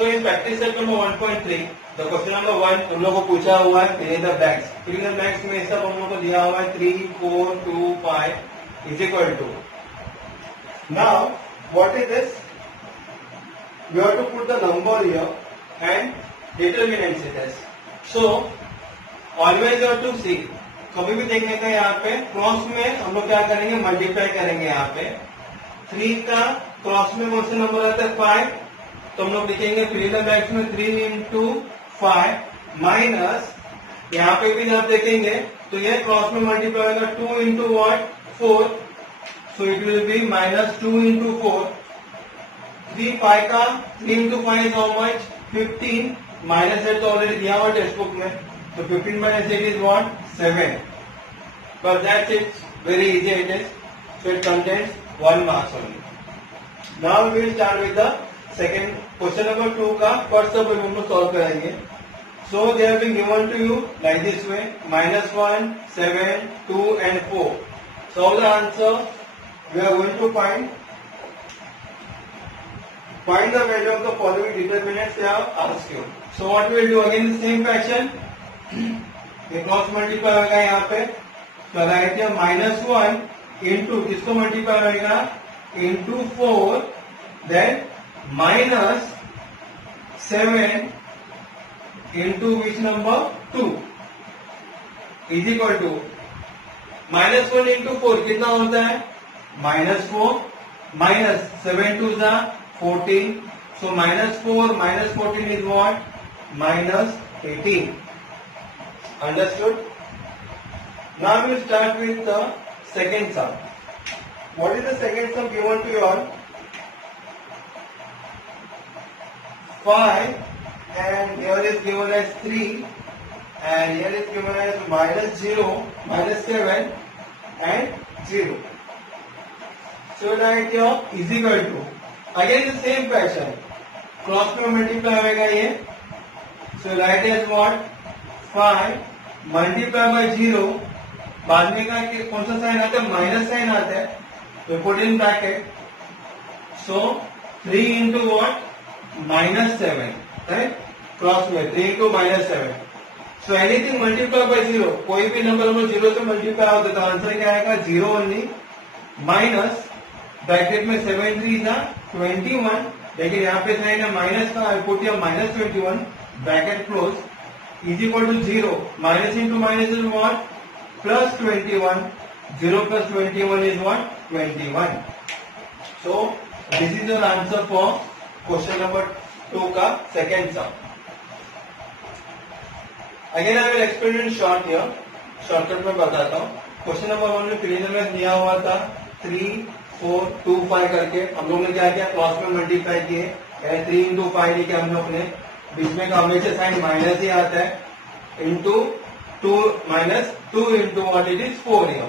So in practice set number 1.3, the question number 1 तुम लोगों को पूछा हुआ है fill in the blanks. Fill in the blanks में सब हम लोगों को दिया हुआ है 3, 4, 2, 5 is equal to. Now what is this? We have to put the number here and determinants it is. So always you have to see. कभी भी देखने का यहाँ पे क्रॉस में हम लोग क्या करेंगे मल्टीप्लाई करेंगे यहाँ पे 3 का क्रॉस में कौन सा नंबर आता है 5 तो हम लोग लिखेंगे फिल इन द ब्लैंक्स में 3 into 5 माइनस यहाँ पे भी जब देखेंगे तो ये क्रॉस में मल्टीप्लाई होगा 2 into what 4 so it will B -2 into 4 3 5 का 3 into 5 is how much 15 minus है तो ऑलरेडी दिया हुआ टेक्स्ट बुक में तो 15 minus 8 is what 7 but that's it very easy it is so it contains 1 marks only. Now we will start with the second question number 2 का first step हम लोग solve करेंगे. So they have been given to you like this way -1 7 2 and 4. So the answer we are going to find the value of the following determinants they have asked you. So what we will do again the same fashion ये cross multiply होगा यहाँ पे तो right है -1 into किसको multiply होगा into 4 then -7 into which number 2 is equal to -1 into 4 कितना होता है -4 -7 टू जा 14 so -4 -14 is what -18. Understood? Now we will start with the second sum. What is the second sum given to you all? 5 and here is given as 3 and here is given as -0, -7 and 0. So write here is equal to again the same fashion. Cross में multiply होगा ये. So write as what? 5 multiply by 0 बाद में का कौन सा sign आता है माइनस साइन आता है तो put in bracket so 3 into what -7 right cross में 3 into -7 so anything multiply by 0 कोई भी नंबर हम 0 से मल्टीप्लाई होता है तो आंसर क्या आएगा 0 ओनली माइनस ब्रैकेट में 7 3 था 21 लेकिन यहाँ पे साइन है माइनस का I put here -21 bracket close is equal to 0. Minus into minus is what? Plus 21. 0 plus 21 is what? 21. So, this is your answer for question number 2 का second sum. Again I will explain in short here. Shortcut में बताता हूँ. Question number 1 में filling में दिया हुआ था 3, 4, 2, 5 करके हम लोग ने क्या किया क्रॉस में मल्टीप्लाई किए 3 into 5 लिखे हम लोग ने बीच में का हमेशा साइन माइनस ही आता है into 2 minus 2 into what it is 4 here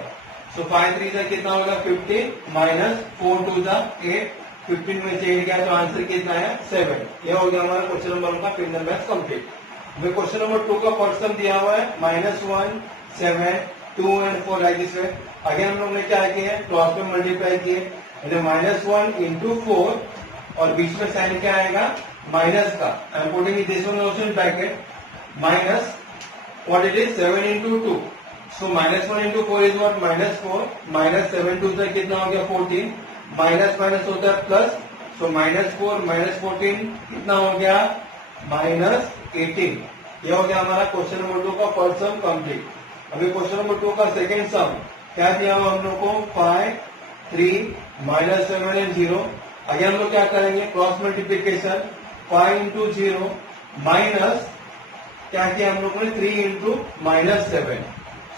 so 5 3 जा कितना होगा 15 माइनस 4 2 जा 8 15 में से 8 गया तो आंसर कितना है 7 ये हो गया हमारा क्वेश्चन नंबर 1 का फिल द ब्लैंक्स कंप्लीट. अभी क्वेश्चन नंबर 2 का फर्स्ट सम दिया हुआ है -1 7 2 and 4 like this way. Again हम लोग ने क्या किया क्रॉस में मल्टीप्लाई किए -1 इंटू 4 और बीच में साइन क्या आएगा माइनस का आई am putting this one also in bracket minus what it is 7 into 2 so -1 into 4 is what -4 -7 2 से कितना हो गया 14 माइनस माइनस होता है प्लस सो -4 -14 कितना हो गया -18. ये हो गया हमारा क्वेश्चन नंबर 2 का फर्स्ट सम कंप्लीट. अभी क्वेश्चन नंबर 2 का सेकंड सम क्या दिया हुआ हम लोग को 5 3 -7 and 0. अगेन हम लोग क्या करेंगे क्रॉस मल्टीप्लीकेशन 5 into 0 माइनस क्या किया हम लोग ने 3 into -7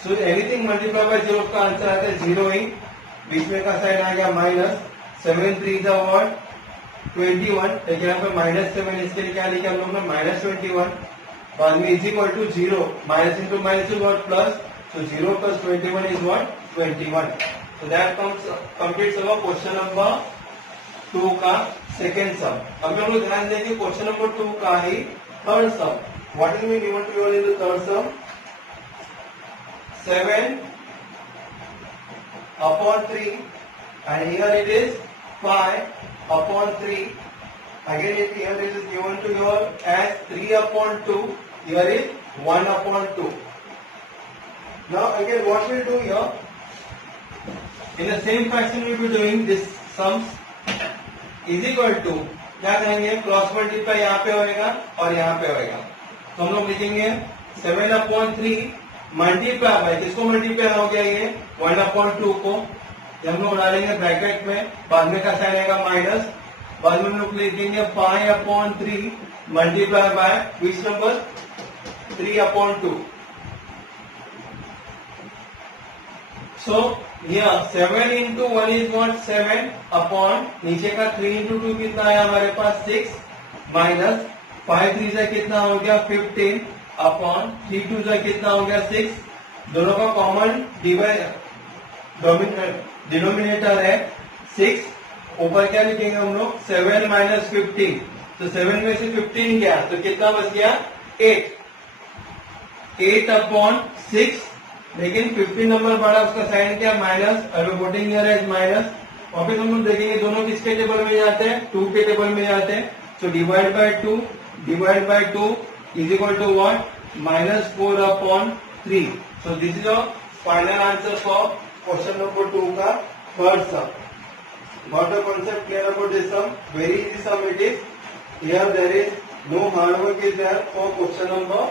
so anything multiply by 0 का आंसर आता है 0 ही बीच में का साइन आ गया माइनस 7 3 जा व्हाट 21 लेकिन यहाँ पे -7 इसके लिए क्या लिखा हम लोग ने -21 बाद में is equal to 0 minus into minus is what plus so 0 plus 21 is what 21. So that comes completes our question number 2 का सेकेंड सम. अभी हम लोग ध्यान देंगे क्वेश्चन नंबर 2 का ही third sum. What is mean given to you in the third sum 7 upon 3 and here it is 5 upon 3 Again, if here this is given to you as 3 upon 2, here is 1 upon 2. Now again, what we'll do here, in the same fashion we'll be doing this sums is equal to, क्या करेंगे, cross multiply यहाँ पे होएगा और यहाँ पे होएगा, तो हम लोग लिखेंगे 7 अपॉन 3 मल्टीप्लाई बाय, किसको मल्टीप्लाई हो गया, ये 1 अपॉन 2 को, ये हम लोग डालेंगे ब्रैकेट में, बाद में का साइन आएगा माइनस, बाद में हम लोग लिखेंगे 5 upon 3 multiply by which number, 3 upon 2. So here 7 into 1 is what, 7 upon, नीचे का 3 into 2 कितना है हमारे पास 6 माइनस 5 3 से कितना हो गया 15 अपॉन 3 2 से कितना हो गया 6, दोनों का कॉमन डिनोमिनेटर है 6, ऊपर क्या लिखेंगे हम लोग 7 माइनस 15, तो 7 में से 15 गया तो कितना बच गया 8 अपॉन 6, लेकिन 15 नंबर बड़ा, उसका साइन क्या माइनस, अभी पुटिंग हियर एज माइनस, वापिस हम लोग देखेंगे दोनों किसके टेबल में जाते हैं, 2 के टेबल में जाते हैं, so divide by 2 is equal to what, -4 upon 3. So this is your final answer for question number 2 का third sum. Got the concept clear about this sum? Very easy sum it is. Here there is no hard work is there for question number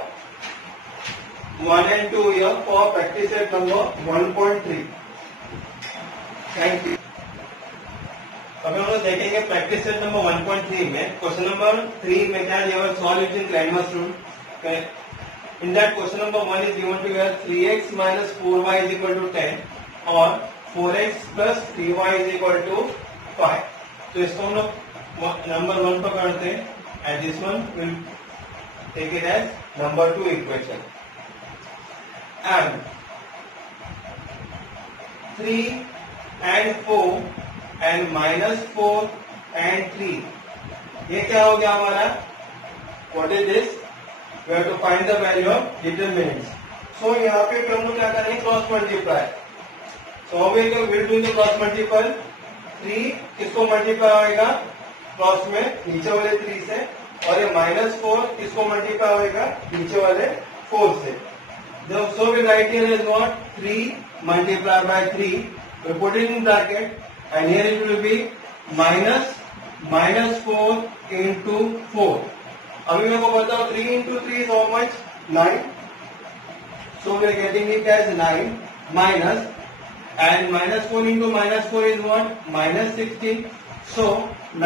1 and 2 here for practice set number 1.3. Thank you. अभी हम लोग देखेंगे practice set number 1.3 में question number 3 में क्या दिया हुआ, solve using Cramer's rule. In that question number 1 is given to here 3x minus 4y is equal to 10 और 4x plus 3y is equal to 5. तो इसको हम लोग नंबर 1 पर करते हैं and this one will take it as number 2 equation. And 3 and 4 and -4 and 3, ये क्या हो गया हमारा, what is this, we have to find the value of determinants. So यहाँ पे हम लोग क्या करेंगे, cross multiply. So we will do the cross multiply. 3 किसको मल्टीप्लाई होएगा, क्रॉस में नीचे वाले 3 से, और ये -4 किसको मल्टीप्लाई होएगा, नीचे वाले 4 से. So we write here is what, 3 multiplied by 3, we put it in bracket and here it will be -4 into 4. अभी मेरे को बताओ 3 into 3 is how much, 9. So we are getting it as 9 minus, and -4 into -4 is what, -16. So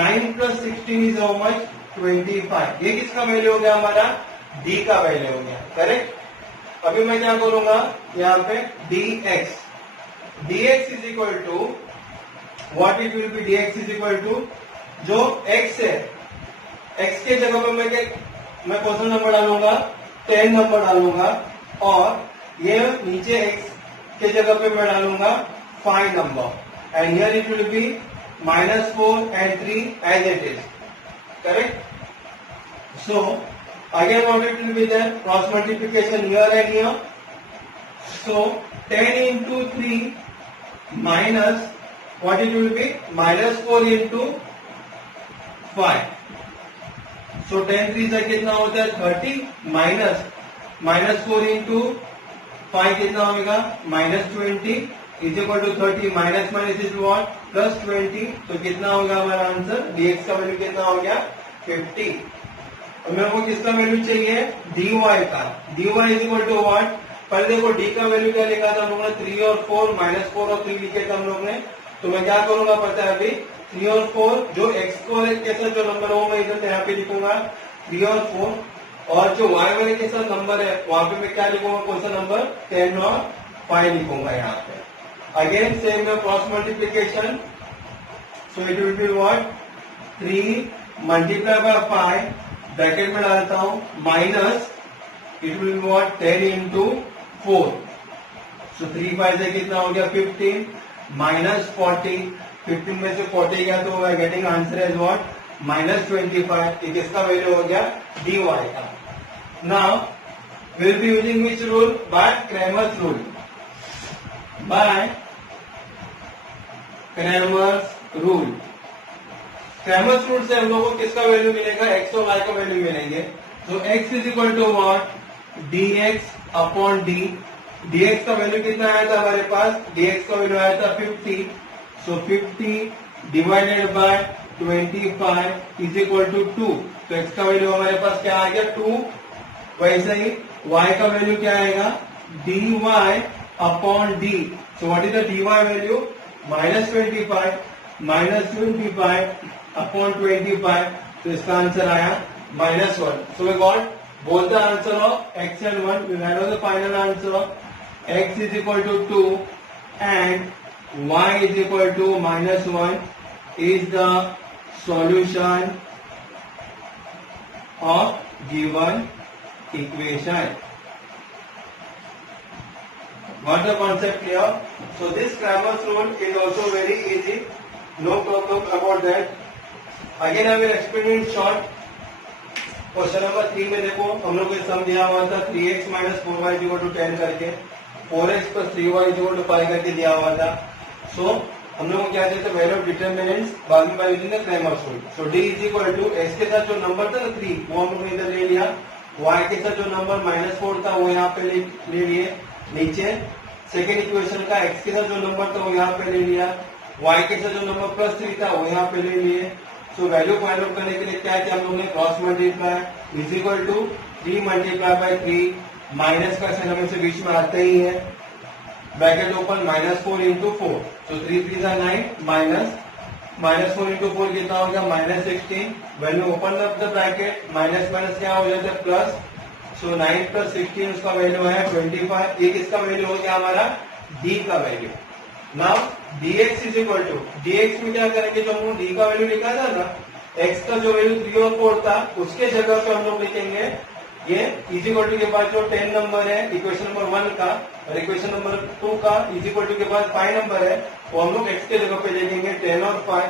9 plus 16 is how much, 25. ये किसका value हो गया हमारा, D का वैल्यू हो गया, करेक्ट. अभी मैं क्या करूंगा यहाँ पे dx is equal to what, it will be dx is equal to, जो x है, x के जगह पे मैं क्वेश्चन नंबर डालूंगा 10 नंबर डालूंगा, और ये नीचे x के जगह पे मैं डालूंगा 5 number, and here it will be -4 and 3 as it is, correct. So again what it will be there, cross multiplication here and here. So 10 into 3 minus what it will be, -4 into 5. So 10 3 से कितना होता है 30 minus -4 into 5 कितना होगा, -20 is equal to 30, minus minus is what, +20. तो कितना होगा हमारा आंसर, dx का वैल्यू कितना हो गया 50. मेरे को किसका वैल्यू चाहिए, dy का. dy is equal to what, पहले देखो d का वैल्यू क्या लिखा था हम लोग ने, 3 और 4, -4 और 3 लिखे थे हम लोग ने. तो मैं क्या करूंगा पता है, अभी 3 और 4 जो x को के साथ जो नंबर हो मैं इधर यहाँ पे लिखूंगा 3 और 4, और जो y वाले के साथ नंबर है वहां पे मैं क्या लिखूंगा, कौन सा नंबर, 10 और 5 लिखूंगा यहाँ पे. Again same cross multiplication, so it will be what, 3 multiply bye 5 bracket में डालता हूं, minus it will be what, 10 into 4. So 3 5 से कितना हो गया 15, -40, 15 में से 40 गया तो we are getting answer as what, -25. ये किसका वैल्यू हो गया, dy का. Now we will be using which rule, by Cramer's rule. By Cramer's rule Cramer's rule से हम लोगों को किसका वैल्यू मिलेगा, एक्स और वाई का वैल्यू मिलेंगे। तो x is equal to what, d x upon d. D x का वैल्यू कितना आया था हमारे पास, डी एक्स का वैल्यू आया था 50। So 50 divided by 25 is equal to 2। तो एक्स का वैल्यू हमारे पास क्या आ गया, 2। वैसे ही y का वैल्यू क्या आएगा, dy upon d. So what is the dy value, -25 upon 25। तो इसका आंसर आया -1। So we got both the answer of x and 1. We had the final answer of x is equal to 2 and y is equal to -1 is the solution of given equation. Got the concept clear? So this Cramer's rule is also very easy. No problem about that. Again I will explain in short. Question number 3 में देखो हम लोग को सम दिया हुआ था 3x minus 4y equal to 10 करके, 4x plus 3y equal to 5 करके दिया हुआ था। सो हम लोग को क्या चाहिए, वैल्यू ऑफ डिटरमिनेंट्स बाद में by using the Cramer's rule. So d is equal to x के साथ जो नंबर था ना 3 वो हम लोग ने इधर ले लिया, y के साथ जो नंबर -4 था वो यहाँ पे ले लिए नीचे। सेकेंड इक्वेशन का x के साथ जो नंबर था वो यहाँ पे ले लिया, y के साथ जो नंबर +3 था वो यहाँ पे ले लिए। सो वैल्यू फाइंड आउट करने के लिए क्या है, हम लोग ने cross multiply is equal to 3 multiply by 3 minus का साइन हमें से बीच में आता ही है, ब्रैकेट ओपन -4 इंटू 4। तो 3 3 9 -4 इंटू 4 कितना हो गया, -16। Value open up the bracket, minus minus क्या हो जाता है प्लस। सो 9 + 16 उसका वैल्यू है 25। एक इसका वैल्यू हो गया हमारा d का value. Now dx is equal to, dx में क्या करेंगे, जो हम d का वैल्यू लिखा था ना, x का जो वैल्यू 3 और 4 था उसके जगह पे हम लोग लिखेंगे ये इज इक्वल टू के बाद जो 10 नंबर है इक्वेशन नंबर 1 का और इक्वेशन नंबर 2 का इज इक्वल टू के बाद 5 नंबर है वो हम लोग x के जगह पे लिखेंगे 10 और 5।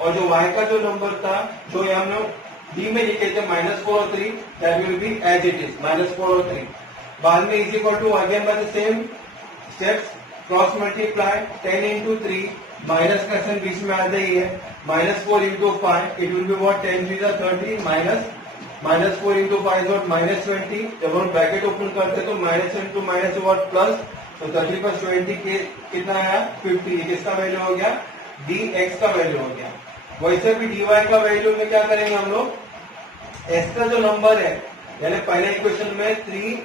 और जो y का जो नंबर था जो हम लोग d में लिखे थे -4 और 3, that will be as it is -4 और 3। बाद में is equal to again by the same steps, cross multiply 10 into 3 minus का साइन बीच में आ जाइए, -4 into 5 it will be what 10 3 30 -4 into 5 what -20। जब हम ब्रैकेट ओपन करते तो minus into minus what plus. तो 30 + 20 के कितना आया 50। किसका वैल्यू हो गया, dx का वैल्यू हो गया। वैसे भी dy का वैल्यू में क्या करेंगे हम लोग, x का जो नंबर है यानी पहले इक्वेशन में 3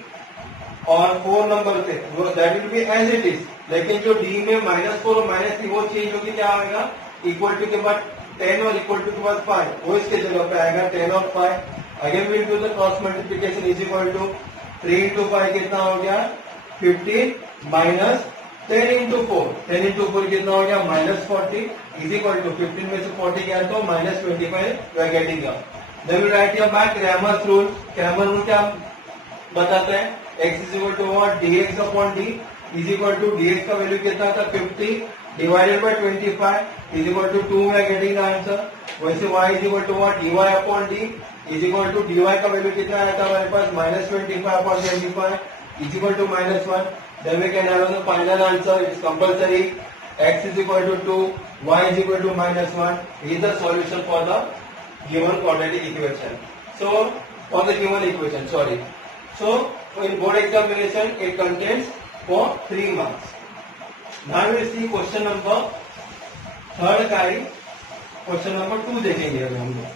और 4 नंबर थे वो that will be as it is, लेकिन जो d में -4 और -3 वो चेंज होगी, क्या आएगा इक्वल टू के बाद 10 और इक्वल टू के बाद 5 वो इसके जगह पे आएगा 10 और 5। Again will do the cross multiplication is equal to 3 into 5 कितना हो गया 15 माइनस 10 इंटू 4, 10 इंटू 4 कितना हो गया -40 इज इक्वल टू 15 में से 40 गया तो -25 we are getting up. Then we write here back Cramer's rule. Cramer rule क्या बताते हैं, x is equal to what dx upon d is equal to dx का वैल्यू कितना था 50 divided by 25 is equal to 2 we are getting the answer. वैसे y is equal to what dy upon d is equal to dy का value कितना आया था हमारे पास -25 upon 25 is equal to -1। Then we can have the final answer, it is compulsory x is equal to 2 y is equal to -1 is the solution for the given quadratic equation. So for the given equation sorry, so in board examination it contains for 3 marks. Now we will see question number 3rd का ही question number 2 देखेंगे अभी हम लोग।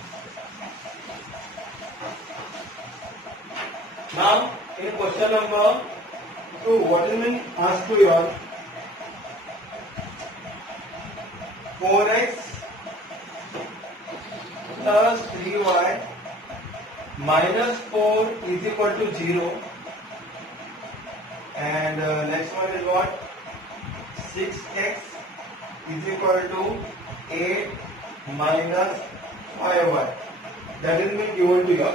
Now in question number 2 what is been asked to you all, 4x plus 3y -4 is equal to 0 and next one is what 6x is equal to 8 minus 5y that is been given to you।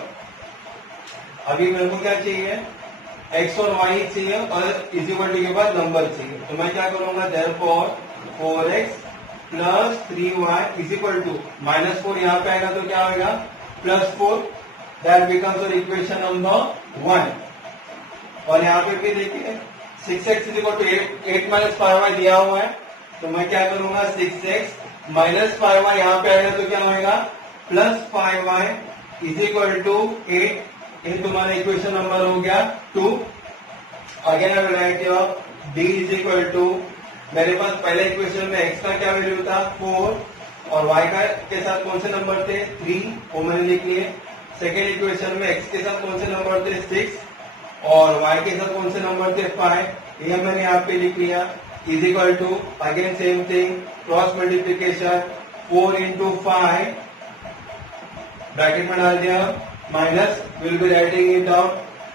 अभी मेरे को क्या चाहिए, x और y चाहिए और is equal to के बाद नंबर चाहिए। तो मैं क्या करूंगा, therefore 4x plus 3y is equal to -4 यहाँ पे आएगा तो क्या आएगा +4, that becomes our equation number 1। और यहाँ पे भी देखिए 6x is equal to 8 minus 5y दिया हुआ है तो मैं क्या करूंगा 6x माइनस 5y यहाँ पे आएगा तो क्या होगा plus 5y is equal to 8। ये तुम्हारा इक्वेशन नंबर हो गया 2। Again I will write your d is equal to, मेरे पास पहले इक्वेशन में x का क्या वैल्यू था 4 और y का के साथ कौन से नंबर थे 3, वो मैंने लिख लिए। सेकेंड इक्वेशन में x के साथ कौन से नंबर थे 6 और y के साथ कौन से नंबर थे 5, ये मैंने यहाँ पे लिख लिया। Is equal to again same thing, cross multiplication 4 into 5 bracket में डाल दिया, minus will be writing it out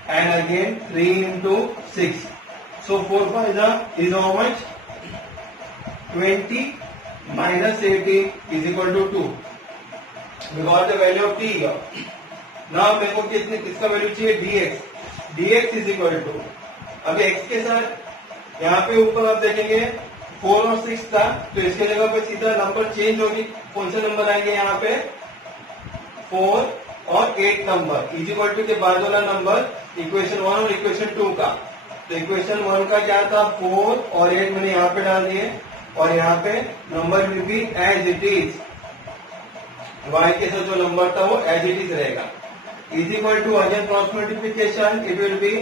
and again 3 into 6। So 4 5 is how much? 20 minus 80 is equal to 2. We got the value of t here. Now मेरे को किसका value चाहिए dx. dx is equal to, अभी x के साथ यहाँ पे ऊपर आप देखेंगे 4 और 6 था, तो इसके जगह पे सीधा नंबर चेंज होगी। कौन से नंबर आएंगे यहाँ पे 4 और 8 नंबर इज इक्वल टू के बाद वाला नंबर इक्वेशन 1 और इक्वेशन 2 का। तो इक्वेशन 1 का क्या था 4 और 8 मैंने यहाँ पे डाल दिए और यहाँ पे number will be as it is, y के साथ जो नंबर था वो एज इट इज रहेगा। Is equal to again cross multiplication, it will be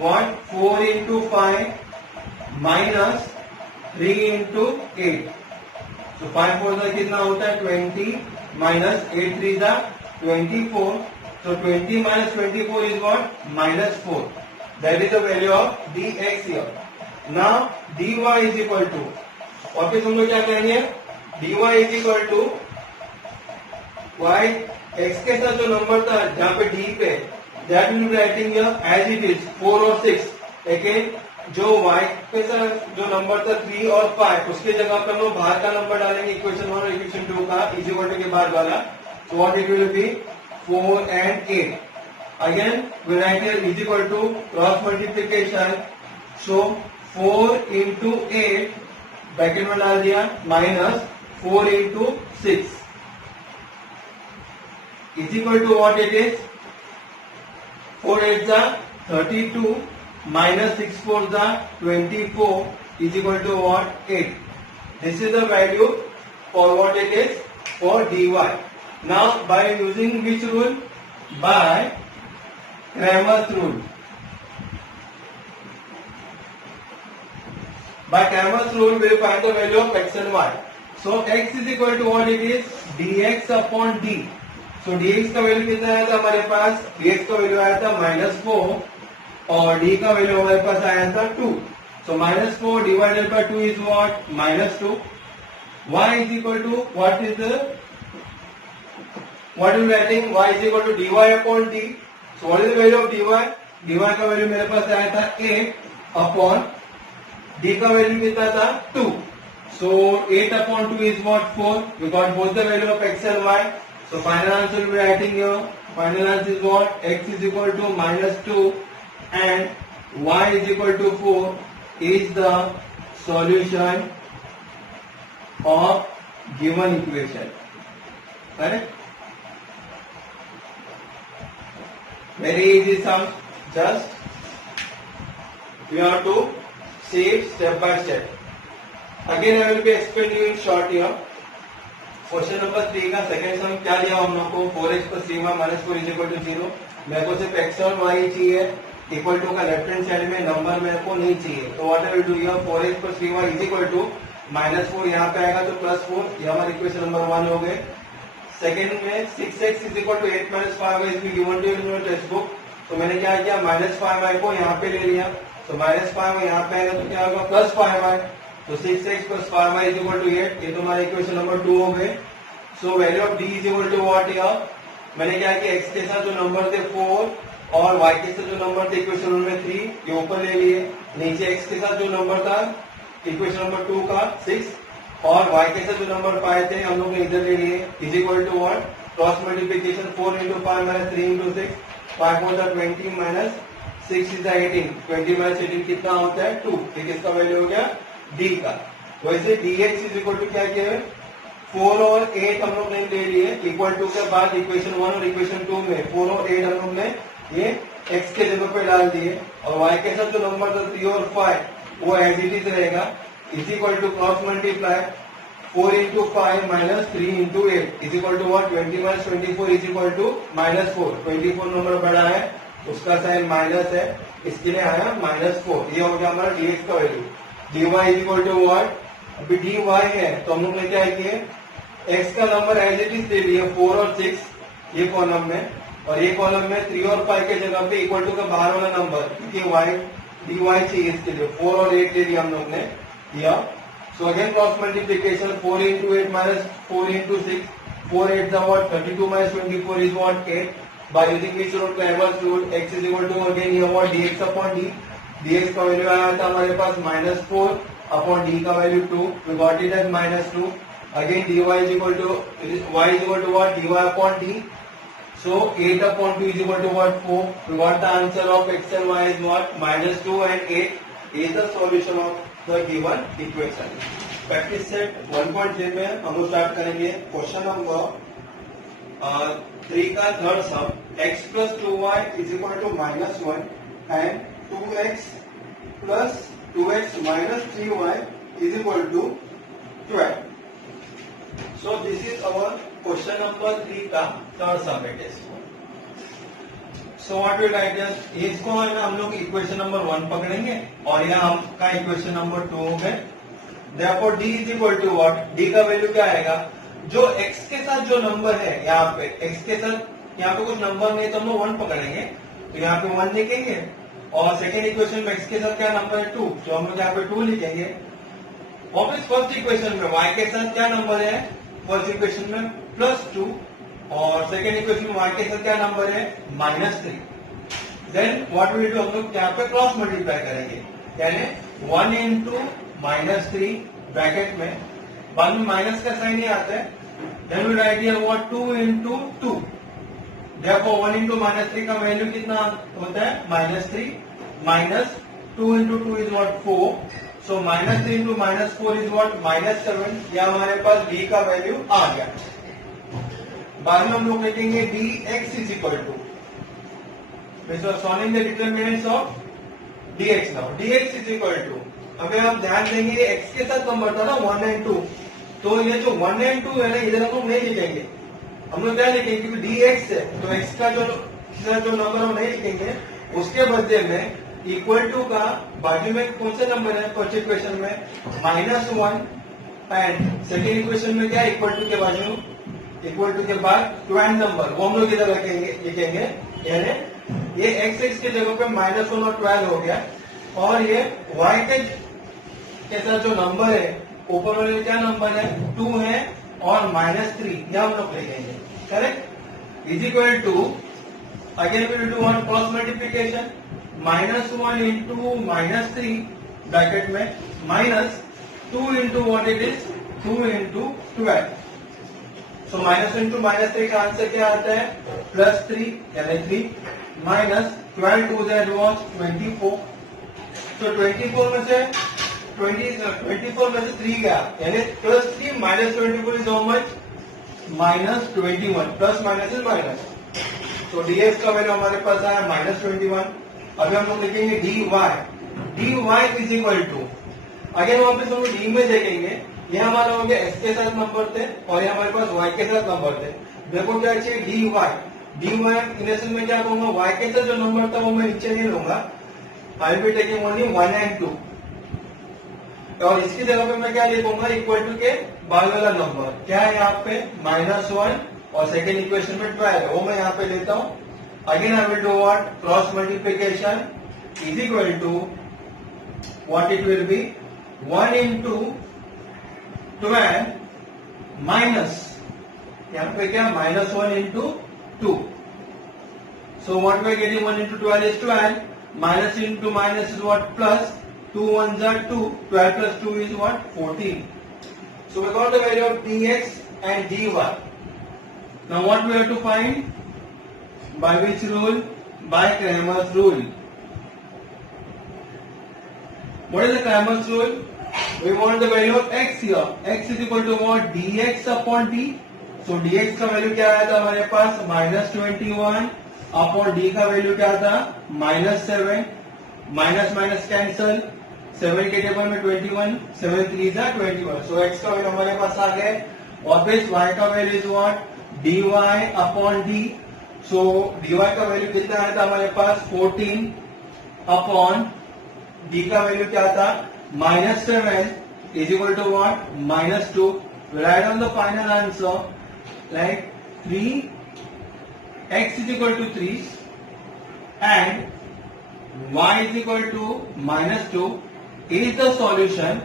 what 4 into 5 minus 3 into 8। तो 5 4 का कितना होता है 20 माइनस 8 3 का 24। तो 20 minus 24 is what minus 4। That is the value of dx here. Now dy is equal to, और फिर हम लोग क्या करेंगे dy is equal to y, x के साथ जो नंबर था जहाँ पे d पे, that will be writing here as it is 4 और 6। लेकिन जो y के साथ जो नंबर था 3 और 5 उसके जगह पे हम लोग बाहर का नंबर डालेंगे इक्वेशन 1 और इक्वेशन 2 का इज इक्वल टू के बाद वाला। So what it will be 4 and 8। Again we write here is equal to cross multiplication, so 4 into 8 bracket में डाल दिया minus 4 into 6 is equal to what it is 4 8 जा 32 minus 6 4 जा 24 is equal to what 8। This is the value for what it is for dy। Now by using which rule? By Cramer's rule. By Cramer's rule, we will find the value of x and y. So x is equal to what it is dx upon d. So dx का value कितना आया था हमारे पास, dx का value आया था -4 और d का वैल्यू हमारे पास आया था 2। So -4 divided by 2 is what -2। y is equal to what is the, what is writing y is equal to dy upon d। So what is the value of dy? dy का value मेरे पास आया था 8 upon d का value कितना था 2। So 8 upon 2 is what 4। We got both the value of x and y। So final answer will be writing here. Final answer is what x is equal to -2 and y is equal to 4 is the solution of given equation. Correct? Very easy sum. Just we have to see it step by step. Again I will be explaining you in short here. Question number 3 का second सम क्या दिया हम लोग को 4x plus 3y minus 4 is equal to 0। मेरे को सिर्फ x और y चाहिए, इक्वल टू का लेफ्ट हैंड साइड में नंबर मेरे को नहीं चाहिए। तो what I will do here 4x plus 3y is equal to -4 यहाँ पे आएगा तो +4, ये हमारा इक्वेशन नंबर 1 हो गए। सेकेंड में 6x is equal to 8 minus 5y is given to you in your text book. तो मैंने क्या किया -5y को यहाँ पे ले लिया, तो -5y यहाँ पे आएगा तो क्या होगा +5y। तो 6x plus 5y is equal to 8, ये तुम्हारा इक्वेशन नंबर 2 हो गए। So value of d is equal to what here, मैंने क्या किया x के साथ जो नंबर थे 4 और y के साथ जो नंबर थे इक्वेशन नंबर 3 ये ऊपर ले लिए, नीचे x के साथ जो नंबर था इक्वेशन नंबर 2 का 6 और y के साथ जो नंबर 5 थे हम लोग ने इधर ले लिए is equal to what cross multiplication 4 into 5 minus 3 into 6, 5 4 जा 20 minus 6 is 18, 20 minus 18 कितना होता है 2। ये किसका वैल्यू हो गया d का। वैसे dx इज इक्वल टू क्या किया है 4 और 8 हम लोग ने ले लिए, इक्वल टू के बाद इक्वेशन 1 और इक्वेशन 2 में 4 और 8 हम लोग ने ये x के जगह पे डाल दिए और y के साथ जो नंबर था 3 और 5 वो एज इट इज रहेगा is equal to cross multiply 4 into 5 minus 3 into 8 is equal to what? 20 minus 24 is equal to minus 4. 24 number बड़ा है, उसका साइन माइनस है, इसके लिए आया -4. ये हो गया हमारा dx का value. dy is equal to what? अभी dy है तो हम लोग ने क्या किए, x का नंबर एज इट इज दे दिए 4 और 6 ये कॉलम में, और ये कॉलम में 3 और 5 के जगह पे इक्वल टू का बाहर वाला नंबर, क्योंकि y dy चाहिए इसके लिए 4 और 8 ले लिया हम लोग ने किया. So again cross multiplication 4 into 8 minus 4 into 6. 4 8 the what? 32 minus 24 is what? 8. By using which rule? Cramer's rule. X is equal to again here what? dx upon d. dx का वैल्यू आया था हमारे पास -4 upon d का value 2. We got it as -2. Again dy is equal to y is equal to what? dy upon d. So 8 upon 2 is equal to what? 4. We got the answer of x and y is what? -2 and 8 is the solution of the given equation. Practice set 1.3 में हम लोग start करेंगे. Question number 3 का third some, x plus 2y is equal to -1 and 2x plus 2x minus 3y is equal to 12. So this is our question number 3 का third some it is. So what we write is, इसको है ना हम लोग equation number 1 पकड़ेंगे और यहाँ आपका इक्वेशन नंबर 2 हो गए. Therefore d is equal to what? d का वैल्यू क्या आएगा? जो x के साथ जो नंबर है यहाँ पे, x के साथ यहाँ पे कुछ नंबर नहीं तो हम लोग 1 पकड़ेंगे, तो यहाँ पे 1 लिखेंगे, और सेकेंड इक्वेशन में x के साथ क्या नंबर है 2, तो हम लोग यहाँ पे 2 लिखेंगे. वापस फर्स्ट इक्वेशन में y के साथ क्या नंबर है, फर्स्ट इक्वेशन में +2, और सेकेंड इक्वेशन में y के साथ क्या नंबर है -3. देन व्हाट विल डू, हम लोग यहाँ पे क्रॉस मल्टीप्लाई करेंगे, यानी 1 into -3 ब्रैकेट में, बाद में माइनस का साइन ही आता है. Then we write here what 2 into 2. Therefore 1 into -3 का वैल्यू कितना होता है -3, minus 2 into 2 is what 4. So -3 into -4 is what -7. यह हमारे पास d का वैल्यू आ गया. बाद में हम लोग लिखेंगे dx is equal to, solving the determinants of dx. Now dx is equal to, अगर आप ध्यान देंगे ये x के साथ नंबर था ना 1 and 2, तो ये जो 1 and 2 है ना इधर हम लोग नहीं लिखेंगे, हम लोग क्या लिखेंगे, क्योंकि dx है तो x का जो नंबर हम नहीं लिखेंगे, उसके बदले में इक्वल टू का बाजू में कौन सा नंबर है फर्स्ट इक्वेशन में -1, एंड सेकेंड इक्वेशन में क्या इक्वल टू के बाजू इक्वल टू के बाद 12 नंबर, वो हम लोग इधर लिखेंगे. यानी ये x के जगह पे -1 और 12 हो गया, और ये y के साथ जो नंबर है ऊपर वाले क्या नंबर है 2 है और -3, यह हम लोग लिखेंगे. Correct. Is equal to, again we will do one cross multiplication, -1 into -3 bracket में -2 into what it is 2 into 12. So -2 into -3 का आंसर क्या आता है +3, यानी 3 माइनस 12 2 दैट वाज 24. तो 24 में से 3 गया, यानी +3 -24 is how much -21. Plus minus is minus. तो dx का वैल्यू हमारे पास आया -21. अभी हम लोग लिखेंगे dy is equal to, again वापस हम लोग d में देखेंगे, ये हमारा हो गया x के साथ नंबर थे और ये हमारे पास y के साथ नंबर थे. देखो क्या चाहिए dy इनेशन में क्या कहूंगा, y के साथ जो नंबर था वो मैं नीचे नहीं लूंगा, आई बी टेकिंग ओनली 1 and 2, और इसकी जगह पे मैं क्या लिखूंगा इक्वल टू के बाद वाला नंबर क्या है यहाँ पे -1, और सेकेंड इक्वेशन में 12 है, वो मैं यहाँ पे लेता हूँ. Again I will do what cross multiplication is equal to what it will be 1 into 12 minus यहाँ पे क्या -1 into 2. So what we are getting 1 into 12 is 12. Minus into minus is what? Plus. 2 1s are 2. 12 plus 2 is what? 14. So we got the value of dx and dy. Now what we have to find? By which rule? By Cramer's rule. What is the Cramer's rule? We want the value of x here. X is equal to what? dx upon d. So dx का value क्या आया था हमारे पास -21 upon d का value क्या था -7. Minus minus cancel, 7 के table में 21, 7 3 जा 21, सो x का वैल्यू हमारे पास आ गया। वापस y का value is what, dy upon d, so dy का वैल्यू कितना आया था हमारे पास 14 अपॉन d का वैल्यू क्या था -7 is equal to what -2। Write on the final answer like 3x is equal to 3 and y is equal to -2 is the solution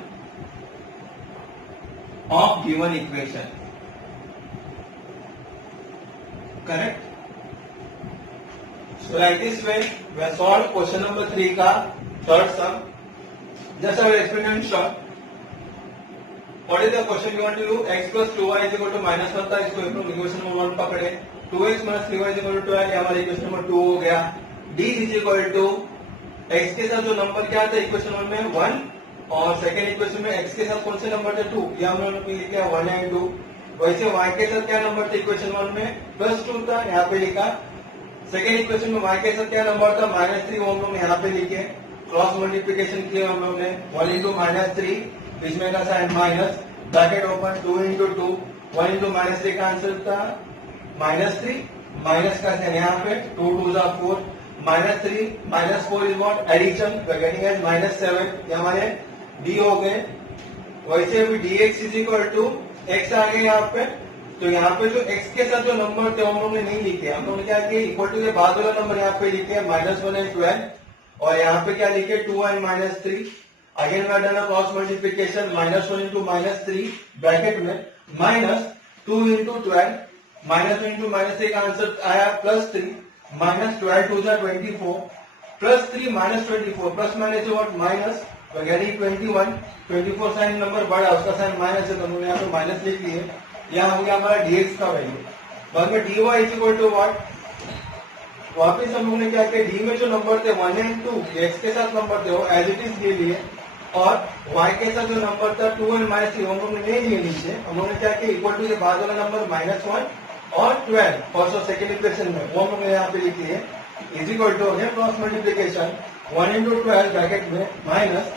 of given equation. Correct? So like this way we have solved question number 3 का third sum. Just I will explain in short. What is the question you want to do? X plus 2y is equal to -1 था, इसको equation number 1 पकड़े। 2x minus 3y is equal to 12, ये हमारा equation number 2 हो गया। d is equal to x के साथ जो नंबर क्या था इक्वेशन 1 में 1 और सेकेंड इक्वेशन में x के साथ कौन से नंबर थे 2, ये हमने लिखा 1 एंड 2। वैसे y के साथ क्या नंबर था इक्वेशन 1 में +2 था, यहाँ पे लिखा। सेकेंड इक्वेशन में y के साथ क्या नंबर था -3, वो हम लोग यहाँ पे लिखे। क्रॉस मल्टीप्लीकेशन किया हम लोग ने 1 into -3, इसमें का sign minus, bracket open 2 into 2, 1 into -3 का आंसर था -3, माइनस का साइन यहाँ पे 2 2 जा 4, -3 -4 is what addition, we are getting as -7, ये हमारे d हो गए। वैसे अभी dx is equal to x आ गए यहाँ पे, तो यहाँ पे जो x के साथ जो नंबर थे हम लोग ने नहीं लिखे, हम लोग ने क्या किया इक्वल टू के बाद वाला नंबर यहाँ पे लिखे -1 एंड 12, और यहाँ पे क्या लिखे 2 and -3। Again we have done a cross multiplication, -1 into -3 bracket में -2 into 12, -2 into -3 का आंसर आया +3, -12 2 जा 24, +3 -24, प्लस माइनस व्हाट माइनस, तो गेटिंग 21, 24 साइन नंबर बड़ा उसका साइन माइनस है, तो हमने यहाँ पे माइनस लिख लिए। यहाँ हो गया हमारा dx का वैल्यू। बाद में dy is equal to what, वापिस हम लोग ने क्या किया d में जो नंबर थे 1 एंड 2 x के साथ नंबर थे वो एज इट इज ले लिए, और y के साथ जो नंबर था 2 एंड -3 हम लोग ने नहीं लिए नीचे, हम लोग ने क्या किया इक्वल टू के बाद वाला नंबर -1 और 12 फर्स्ट और सेकेंड इक्वेशन में वो हम लोग ने यहाँ पे लिख लिए, is equal to again cross multiplication 1 into 12 bracket में minus,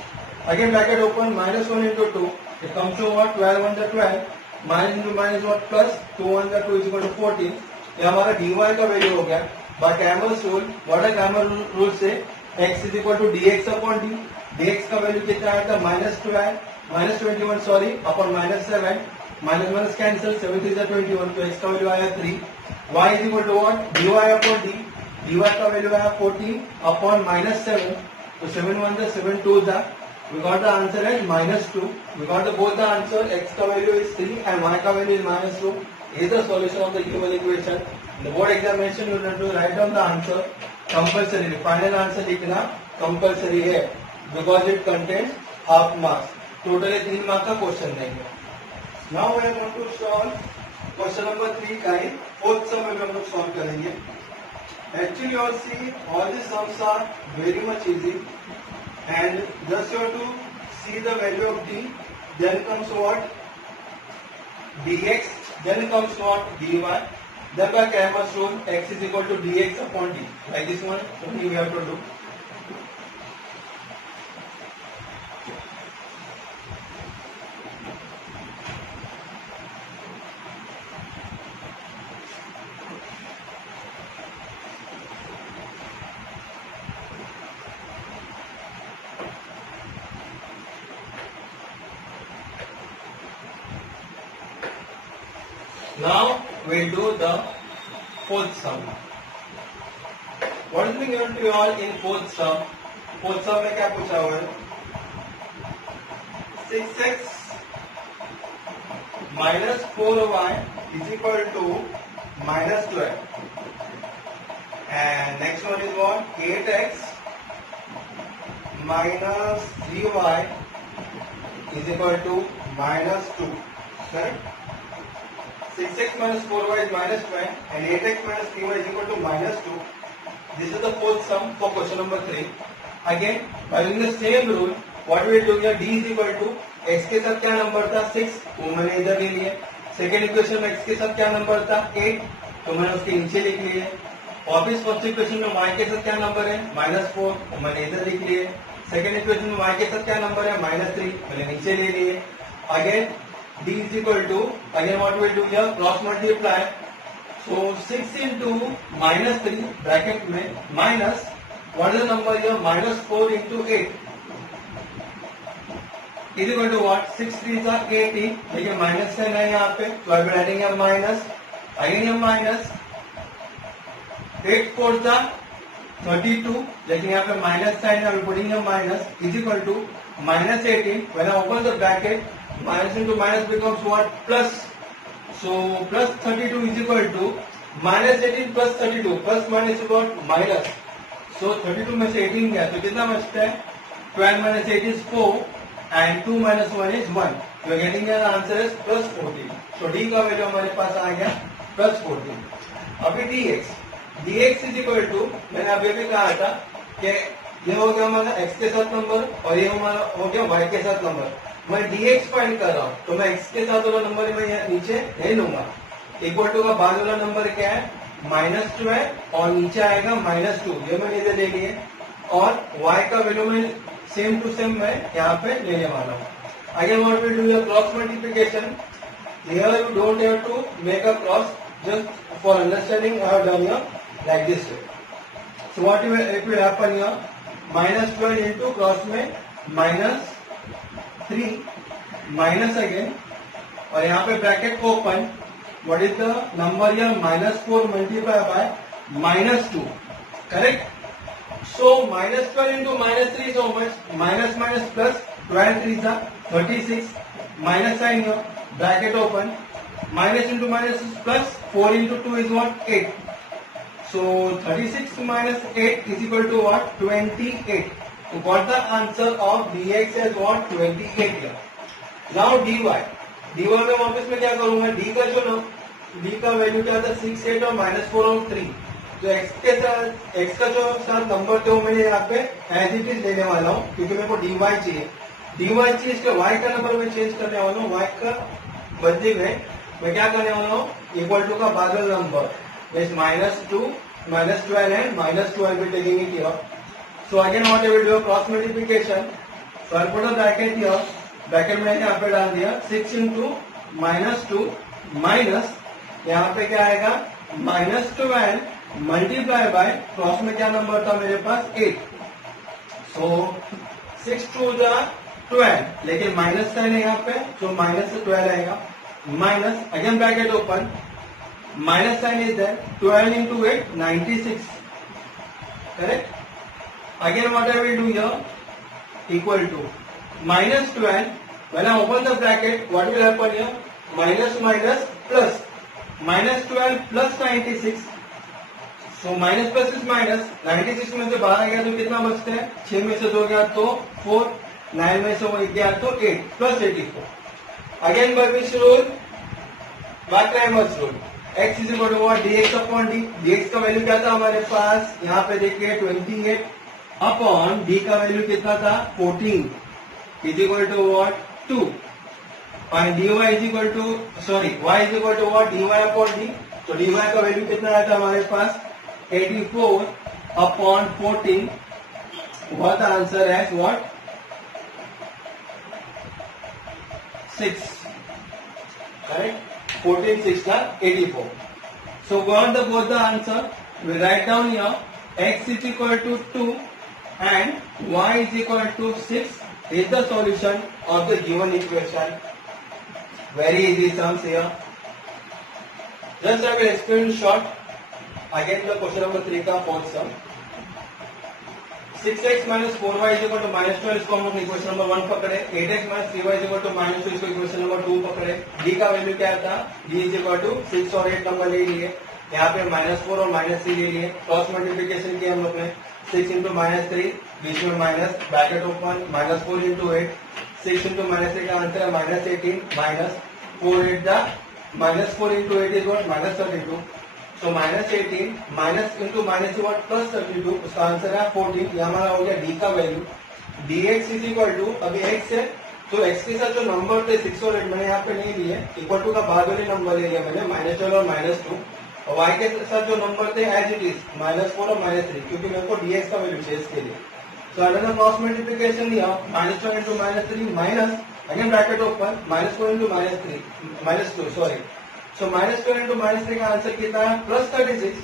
again bracket open -1 into 2, it comes to what 12 1 12, minus into minus what plus 2 1 2 is equal to 14, ये हमारा dy का वैल्यू हो गया। बाय कैमर्स रूल, व्हाट है कैमर रूल से x is equal to dx upon d, dx का value कितना आया था -21 sorry upon -7, minus minus cancel, 7 3 जा 21, तो x का वैल्यू आया 3, y is equal to what dy upon d, dy का वैल्यू आया 14 अपॉन -7, तो 7 1 जा 7 2 जा, we got the answer as -2, we got both the answer, x का वैल्यू is 3 and y का value is -2, is the solution of the given equation। In the board examination you have to write down the answer compulsory, final answer लिखना compulsory है because it contains half marks, totally 3 mark का question देंगे। Now we are going to solve question number 3 का ही fourth sum में हम लोग solve करेंगे। Actually you all see all the sums are very much easy and just you have to see the value of d, then comes what dx, then comes what dy, then by Cramer's rule x is equal to dx upon d, like this one only we have to do। Now we'll do the fourth sum. What is being given to you all in fourth sum? Fourth sum में क्या पूछा हुआ है? 6x minus 4y is equal to -12. And next one is what? 8x minus 3y is equal to -2. Correct? 6x minus 4y is -12 and 8x minus 3y is equal to -2. This is the fourth sum for question number 3. Again, by using the same rule, what we will do here, d is equal to x के साथ क्या number था 6, तो मैंने इधर ले लिए। Second equation में x के साथ क्या नंबर था 8, तो मैंने उसके नीचे लिख लिए। वापिस फर्स्ट इक्वेशन में y के साथ क्या नंबर है -4, तो मैंने इधर लिख लिए। सेकेंड इक्वेशन में y के साथ क्या नंबर है -3, मैंने नीचे ले लिए. Again d is equal to, again what will do here, cross multiply. So 6 into -3 bracket में minus what is the number here, -4 into 8 is equal to what, 6 3 जा 18. देखिए माइनस साइन है यहाँ पे, तो I will adding a minus, again ये minus 8 4 जा 32, लेकिन यहाँ पे माइनस साइन है, putting minus is equal to -18. When I open the bracket, minus into minus becomes what, plus. So plus 32 is equal to -18 plus 32, plus minus what, minus. So 32 में से 18 गया तो कितना बचता है, 12 minus 8 is 4 and 2 minus 1 is 1. You are getting the answer is plus 14. So d का value हमारे पास आ गया plus 14. अभी dx, dx is equal to, मैंने अभी भी कहा था कि ये हो गया हमारा x के साथ नंबर और ये हमारा हो गया y के साथ नंबर. मैं dx फाइंड कर रहा हूँ तो मैं x के साथ वाला नंबर मैं यहाँ नीचे नहीं लूंगा. इक्वल टू का बाद वाला नंबर क्या है, -12 और नीचे आएगा -2, ये मैंने इधर ले लिए. और y का वैल्यू में सेम टू सेम मैं यहाँ पे लेने वाला हूँ. Again what will do your cross multiplication. Here you don't have to make a cross, just for understanding I have done here like this way. So what it will happen here, -12 into cross में -3 minus again और यहाँ पे bracket open. What is the number here, -4 multiply by -2, correct. So -12 into -3 is how much, minus minus plus 12 3 is 36, minus sign here, bracket open, minus into minus is plus, 4 into 2 is what, 8. So 36 minus 8 is equal to what, 28. So got the answer of dx as what, 28 here. Now dy, dy में वापस में क्या करूंगा, d का जो d का value क्या था, 6 8 और -4 और 3. तो x के साथ, x का जो साथ नंबर थे वो मैंने यहाँ पे एज इट इज लेने वाला हूँ क्योंकि मेरे को dy चाहिए. dy चाहिए, इसके y का नंबर मैं चेंज करने वाला हूँ. y का बदले में मैं क्या करने वाला हूँ, इक्वल टू का बादल नंबर इज -2 -12 एंड -12 भी taking it here. So again what I will do, cross multiplication. So I put a bracket here, bracket मैंने यहाँ पे डाल दिया, 6 इंटू -2 माइनस यहाँ पे क्या आएगा, -12 मल्टीप्लाई बाय, क्रॉस में क्या नंबर था मेरे पास, 8. सो 6 2 12, लेकिन माइनस साइन है यहाँ पे, तो माइनस से 12 आएगा. Minus again bracket open, minus sign is there, 12 into 8 96, correct. Again what I will do here, equal to -12. When I open the bracket what will happen here, minus minus plus, -12 plus 96. So minus plus is minus, 96 में से 12 गया तो कितना बचता है, 6 में से 2 गया तो 4, 9 में से 1 गया तो 8 plus 84. Again by which rule, by Cramer's rule. x is equal to what, dx upon d. dx का वैल्यू क्या था हमारे पास, यहाँ पे देखिए 28 अपॉन d का वैल्यू कितना था, 14 इज इक्वल टू व्हाट, 2. और dy is equal to, sorry y is equal to what, dy upon d. तो dy का वैल्यू कितना आया था हमारे पास, 84 upon 14. What the answer as what, 6, correct. 14 6 का 84. So got the both the answer. We write down here x is equal to 2 and y is equal to 6 is the solution of the given equation. Very easy sums here. Just I will explain short. Again the question number 3 का fourth sum. 6x minus 4y is equal to -12 इसको हम लोग equation number 1 पकड़े. 8x minus 3y is equal to -2 इसको equation number 2 पकड़े. d का value क्या था, d is equal to 6 और 8 नंबर ले लिए. यहाँ पे -4 और -3 ले लिए. क्रॉस मल्टीप्लिकेशन किया हम लोग ने, 6 इंटू -3 बीच में minus, bracket open, -4 into 8, 6 into -3 का आंसर है -18 minus 4 8 the -4 into 8 is what, -32. तो -18 माइनस इंटू माइनस व्हाट, +32. उसका आंसर है 14. ये हमारा हो गया d का value. dx is equal to, अभी x है तो x के साथ जो नंबर थे 6 और 8 मैंने यहाँ पे नहीं लिए, इक्वल टू का बाद वाले नंबर ले लिया मैंने, -12 और -2. और y के साथ जो नंबर थे एज इट इज, -4 और -3, क्योंकि मेरे को dx का वैल्यू चेंज के लिए. So another cross multiplication here, minus 1 into minus 3 minus, again bracket open, minus 4 into minus 2, sorry. So minus 4 into minus 3 का आंसर कितना है? Plus 36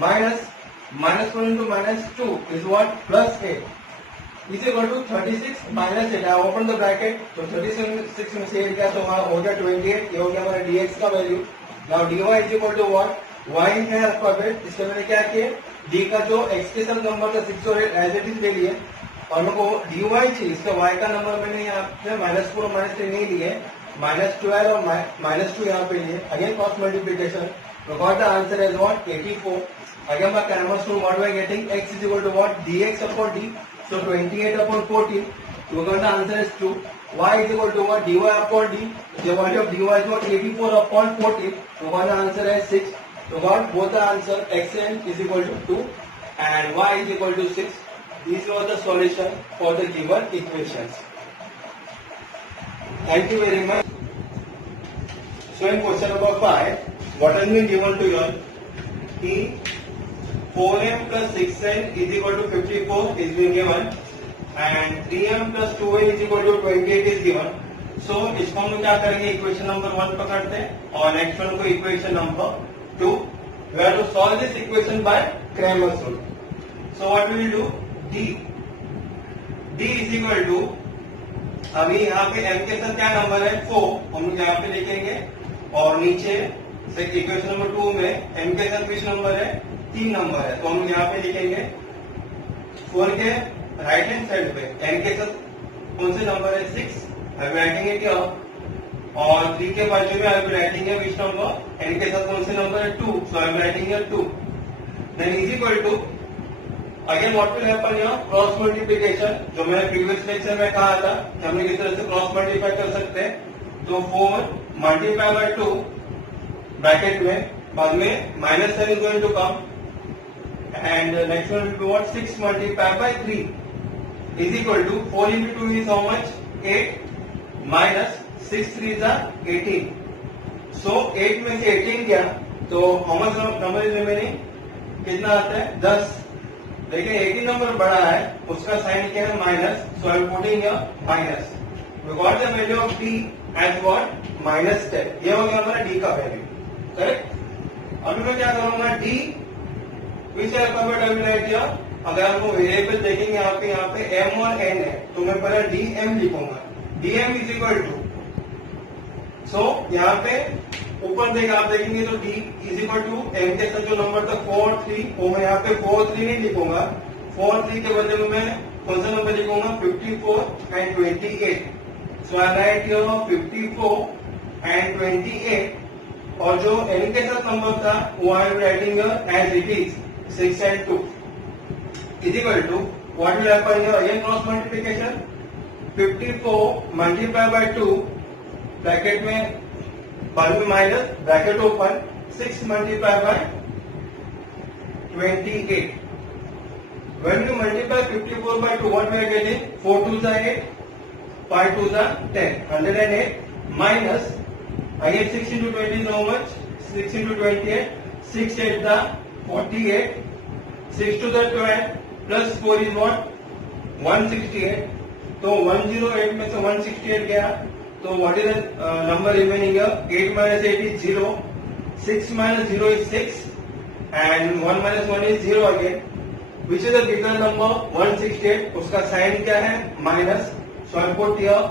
minus 1 into minus 2 is what? Plus 8 is equal to 36 minus 8. I open the bracket, so 36 में से 8 क्या तो हो गया 28, ये हो गया हमारा dx का value. Now dy is equal to what? y है अल्फाबेट, इसलिए मैंने क्या किया? d का जो x के साथ नंबर था 6 और 8 एज इट इज ले लिए, और मेरे को dy चाहिए, इसका y का नंबर मैंने यहाँ पे -4 और -3 नहीं लिए, -12 और -2 यहाँ पे लिए. Again cross multiplication, we got the answer as what? 84. Again by Cramer's rule, what we are getting? X is equal to what? dx upon d. So 28 upon 14. We got the answer as true. Y is equal to what? dy upon d. The value of dy is what? 84 upon 14. We got the answer as 6. We got both the answer. Xn is equal to 2 and y is equal to 6. These were the solution for the given equations. Thank you very much. So in question number 5, what has been given to you? T 4m plus 6n is equal to 54 is being given and 3m plus 2n is equal to 28 is given. So इसको हम क्या करेंगे? Equation number 1 पकड़ते हैं और next one को equation number 2. We have to solve this equation by Cramer's rule. So what we will do? D is equal to, अभी यहाँ पे m के साथ क्या नंबर है? 4. हम लोग यहाँ पे लिखेंगे और नीचे इक्वेशन नंबर 2 में m के साथ किस नंबर है? 3 नंबर है, तो हम यहाँ पे लिखेंगे 4 के राइट हैंड साइड पे n के साथ कौन से नंबर है? 6. आई राइटिंग इट हियर, और 3 के बाजू में आई विल राइटिंग है विच नंबर? n के साथ कौन से नंबर है? 2. So I am writing here 2. Then is equal to, again what will happen here? Cross multiplication. जो मैंने प्रीवियस लेक्चर में कहा था कि हम लोग किस तरह से क्रॉस मल्टीप्लाई कर सकते हैं. तो 4 मल्टीप्लाई बाय 2 ब्रैकेट में, बाद में -7 is going to come and next one will be what? 6 multiplied by 3 is equal to 4 into 2 is how much? 8 minus 6 3 is 18. So 8 में से 18 गया तो how much number is remaining? कितना आता है? 10. देखिए 18 नंबर बड़ा है, उसका साइन क्या है? Minus. So I am putting here minus. We got the value of d as what? -10. ये हो गया हमारा d का वैल्यू. करेक्ट. अभी मैं क्या करूंगा? d which alphabet I will right here. अगर आपको वेरिएबल देखेंगे यहाँ पे m और n है, तो मैं पहले dm लिखूंगा. dm is equal to, so यहाँ पे ऊपर आप देखेंगे तो d is equal to m के साथ जो नंबर था 4 3, वो मैं यहाँ पे 4 3 नहीं लिखूंगा. 4 3 के बदले में मैं कौन सा नंबर लिखूंगा? 54 and 28. So I write here 54 and 28, और जो n के साथ नंबर था वो I am writing as it is 6 and 2 is equal to what will happen here? Again cross multiplication. 54 multiplied by 2 bracket में, बाद में minus bracket open, 6 multiplied by 28. When you multiply 54 by 2, what we are getting? 4 2s are 8, 5 2s are 10, 108 minus, again 6 into 20 is how much? 6 into 28, 6 8 the 48, 6 to the 12 plus 4 is what? 168. तो 108 में से 168 गया, तो what is the number remaining here? 8 minus 8 is 0, 6 minus 0 is 6, and 1 minus 1 is 0 again. Which is the bigger number? 168. उसका sign क्या है? Minus. So I put here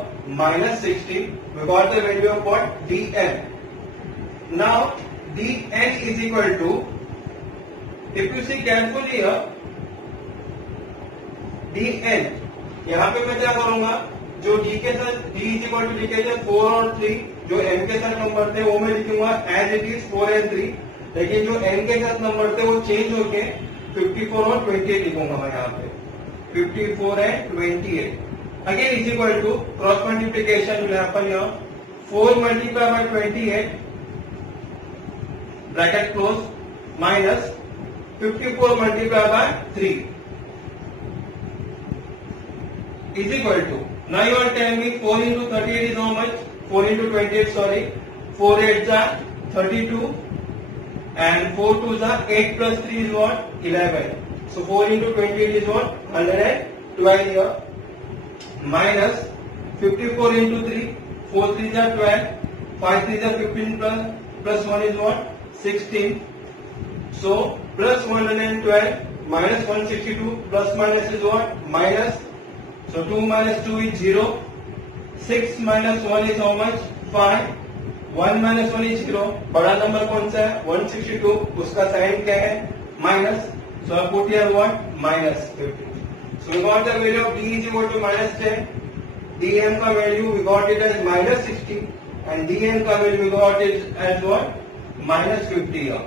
minus 60. We got the value of what? dn. Now dn is equal to, if you see carefully here, dn, यहाँ पे मैं क्या करूंगा? जो d के साथ d इज इक्वल टू लिखे थे 4 और 3, जो m के साथ नंबर थे वो मैं लिखूंगा एज इट इज 4 and 3, लेकिन जो n के साथ नंबर थे वो चेंज होके 54 और 28 लिखूंगा मैं यहाँ पे. 54 and 28. Again is equal to cross multiplication will happen here. 4 multiplied by 28 bracket close minus 54 multiplied by 3 is equal to, now you are telling me 4 into 38 is how much? 4 into 28, sorry, 4 8s are 32 and 4 2s are 8 plus 3 is what? 11. So 4 into 28 is what? 12 here, minus 54 into 3, 4 3s are 12, 5 3s are 15 plus 1 is what? 16. So plus 112 minus 162 plus minus is what? Minus. So 2 minus 2 is 0. 6 minus 1 is how much? 5. 1 minus 1 is 0. बड़ा number कौन सा है? 162. उसका sign क्या है? Minus. So I put here what? Minus 50. So we got the value of D is equal to minus 10. dm का value we got it as minus 60 and dn का value we got it as what? Minus 50 here.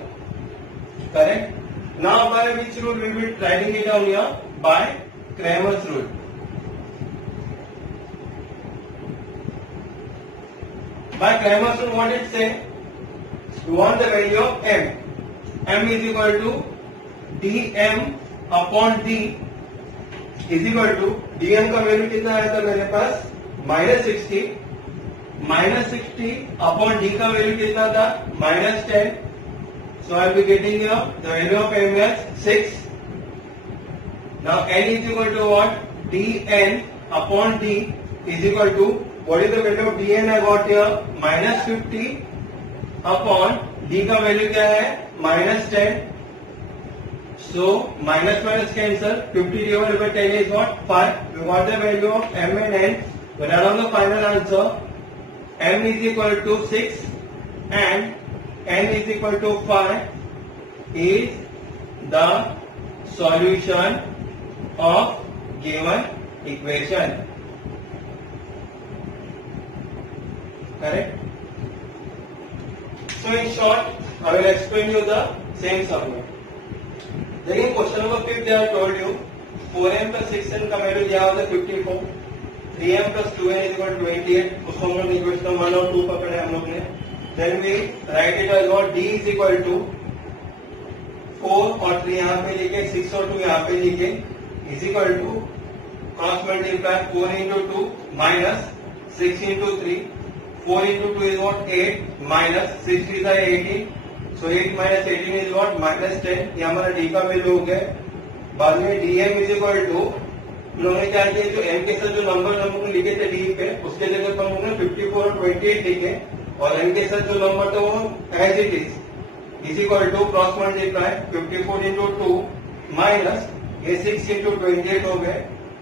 Correct? Now by which rule we will be writing it down here? By Cramer's rule. By Cramer's rule, what it say? We want the value of m. M is equal to dm upon d is equal to dm का value कितना आया था मेरे पास? Minus 60. Minus 60 upon d का value कितना था? Minus 10. So I will be getting here the value of m as 6. Now n is equal to what? dn upon d is equal to what is the value of dn I got here? Minus 50 upon d का value क्या है? Minus 10. So minus minus cancel. 50 divided by 10 is what? 5. We got the value of m and n. When I run the final answer, m is equal to 6 and n is equal to 5 is the solution of given equation. Correct? So in short, I will explain you the same subject. देखिए question number 5 they have told you 4m plus 6n का value दिया हुआ था 54, 3m plus 2n is equal to 28. उसको हम लोग equation 1 और 2 पकड़े हम लोग ने. Then we write it as what? D is equal to 4 और 3 यहाँ पे लिखे, 6 और 2 यहाँ पे लिखे is equal to cross multiply 4 into 2 minus 6 into 3. 4 into 2 is what? 8 minus 6 is 18. So 8 minus 18 is what? Minus 10. ये हमारा d का वैल्यू हो गया. बाद में dm is equal to उन्होंने क्या किया? जो m के साथ जो नंबर हम लोग लिखे थे d पे, उसके जगह पर हम लोग ने 54 और 28 लिखे और n के साथ जो नंबर था वो as it is equal to cross multiply 54 into 2 minus ये 6 into 28 हो गए.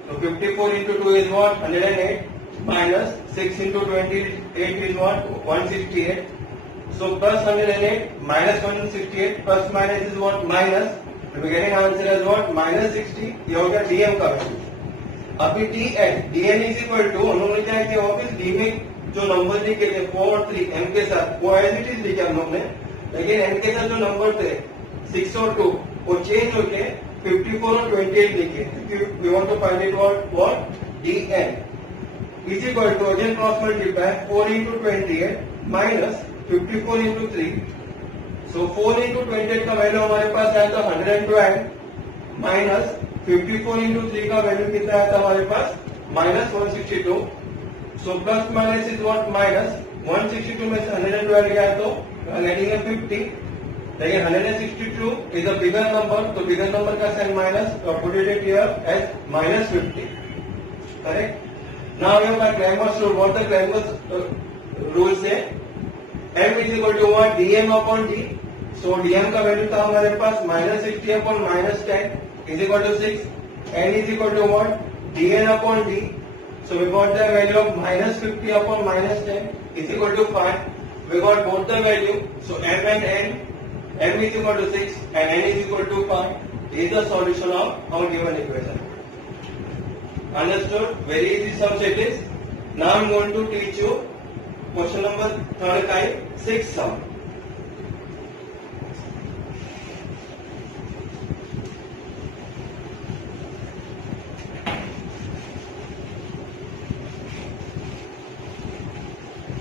तो 54 into 2 is what? 108 minus 6 into 28 is what? 168. So plus 108 minus 168 plus minus is what? Minus. We are getting answer as what? Minus 60. ये हो गया dm का value. अभी dn is equal to हम लोग ने क्या किया? ऑब्वियस d में जो नंबर लिखे थे 4 और 3 m के साथ वो एज इट इज लिखे हम लोग ने, लेकिन n के साथ जो नंबर थे 6 और 2 वो चेंज होके 54 और 28 लिखे. We want to find it what? dn is equal to again cross multiply 4 into 28 minus 54 into 3. So 4 into 28 का वैल्यू हमारे पास आया था 112 माइनस 54 into 3 का वैल्यू कितना आया था हमारे पास? Minus 162. So plus minus is what? Minus 162 में से 112 गया तो getting a 50. लेकिन 162 is a bigger number, तो bigger number का sign minus, so put it here as minus 50. Correct? Now we have Cramer's rule. What the Cramer's rule say? m is equal to what? dm upon d. So dm का value था हमारे पास minus 60 upon minus 10 is equal to 6. n is equal to what? dn upon d. So we got the value of minus 50 upon minus 10 is equal to 5. We got both the value. So m and n, m is equal to 6 and n is equal to 5 is the solution of our given equation. Understood? Very easy subject is. Now I am going to teach you question number 3rd kind 6 sum.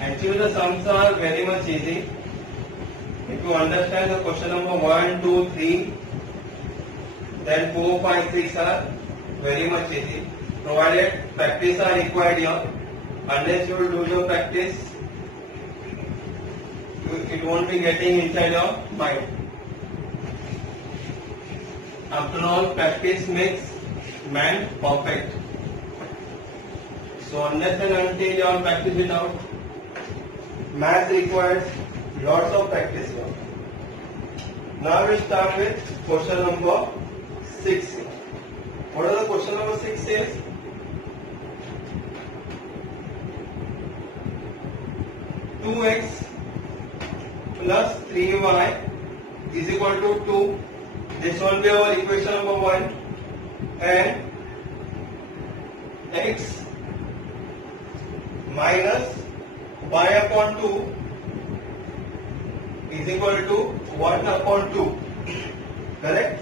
Actually the sums are very much easy. If you understand the question number 1, 2, 3, then 4, 5, 6 are very much easy. Provided practice are required here. Unless you will do your practice, it won't be getting inside your mind. After all, practice makes man perfect. So unless and until you all practice it out, math requires lots of practice here. Now we start with question number 6. What are the question number 6 says? 2x plus 3y is equal to 2. This will be our equation number 1, and x minus y upon 2 is equal to 1 upon 2. Correct?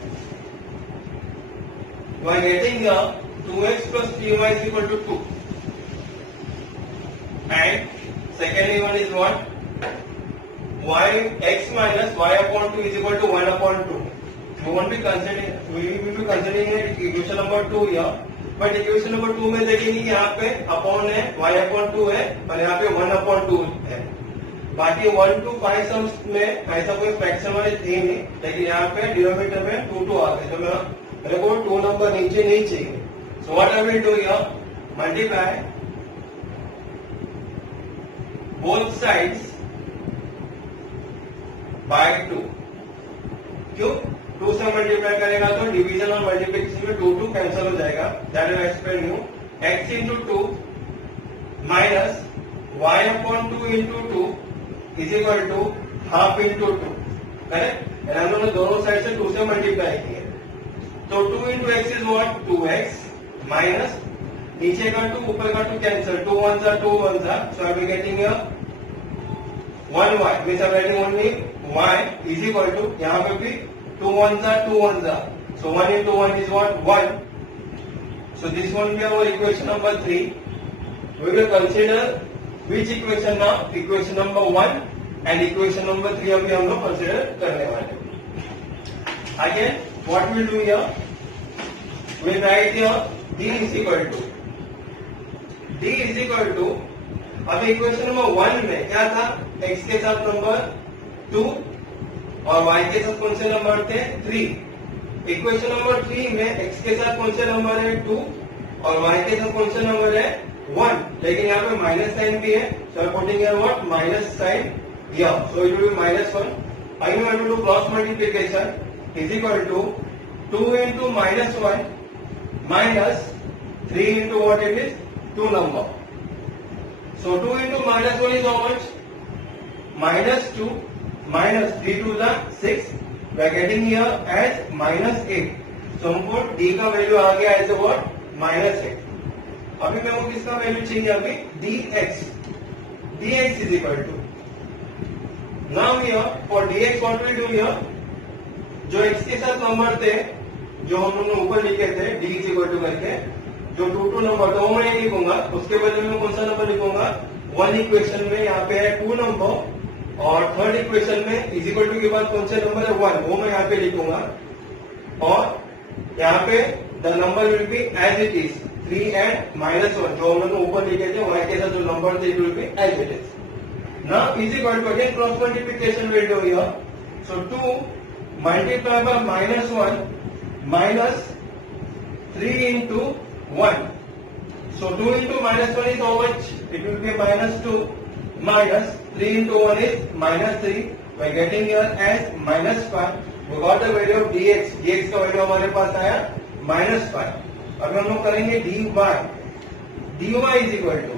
We are getting here 2x plus 3y is equal to 2. And secondly one is what? X minus y upon 2 is equal to 1 upon 2. We will be considering equation number 2 here. But equation number 2 में देखेंगे यहाँ पे upon है y upon 2 है और यहाँ पे 1 upon 2 है. बाकी 1 to 5 सम्स में ऐसा कोई फ्रैक्शन वाले थे नहीं, लेकिन यहाँ पे डिनोमिनेटर में 2 2 आ गए, तो मेरे को 2 नंबर नीचे नहीं चाहिए. So what I will do here, multiply both sides by 2. क्यों? 2 से मल्टीप्लाई करेगा तो डिवीजन और मल्टीप्लिकेशन में 2 2 कैंसिल हो जाएगा. That will explain you. x into 2 minus y upon 2 into 2 is equal to half into 2. Correct? और हम लोगों ने दोनों साइड से 2 से मल्टीप्लाई किया, तो 2 into x is what? 2x minus नीचे का 2 ऊपर का 2 cancel, 2 1s are 2 1s are, so I will be getting here 1y, means I am writing only y is equal to, यहाँ पे भी 2 1s are 2 1s are, so 1 into 1 is what? 1. So this one will be our equation number 3. We will consider which equation now? Equation number 1 and equation number 3 अभी हम लोग consider करने वाले. Again, what we will do here? We will write here d is equal to अभी equation number 1 में क्या था? x के साथ नंबर 2 और y के साथ कौन से नंबर थे? 3. इक्वेशन नंबर 3 में x के साथ कौन से नंबर है? 2 और y के साथ कौन से नंबर है? 1. लेकिन यहाँ पे माइनस साइन भी है, so I am putting here what? Minus sign here, so it will be minus 1. Again we have to do cross multiplication is equal to 2 into minus 1 minus 3 into what it is? 2 number. So 2 into minus 1 is how much? Minus 2 minus 3 to the 6. We are getting here as minus 8. So हमको d का value आ गया as what? minus 8. अभी मेरे को किसका value चाहिए? अभी dx. dx is equal to, now here for dx what we do here? जो x के साथ नंबर थे जो हम लोगों ने ऊपर लिखे थे d is equal to करके, जो 2 2 नंबर था वो मैं नहीं लिखूंगा, उसके बदले में कौन सा नंबर लिखूंगा? 1 इक्वेशन में यहाँ पे है 2 नंबर और थर्ड इक्वेशन में इज इक्वल टू के बाद कौन सा नंबर है? 1, वो मैं यहाँ पे लिखूंगा. और यहाँ पे the number will be as it is 3 and minus 1 जो हम लोग ऊपर लिखे थे y के साथ जो नंबर थे it will be as it is. Now is equal to again cross multiplication will do here. So 2 multiply by minus 1 minus 3 into 1. So 2 into minus 1 is how much? It will be minus 2 minus 3 into 1 is minus 3. We are getting here as minus 5. We got the value of dx. dx का value हमारे पास आया minus 5. अब हम लोग करेंगे dy. dy is equal to,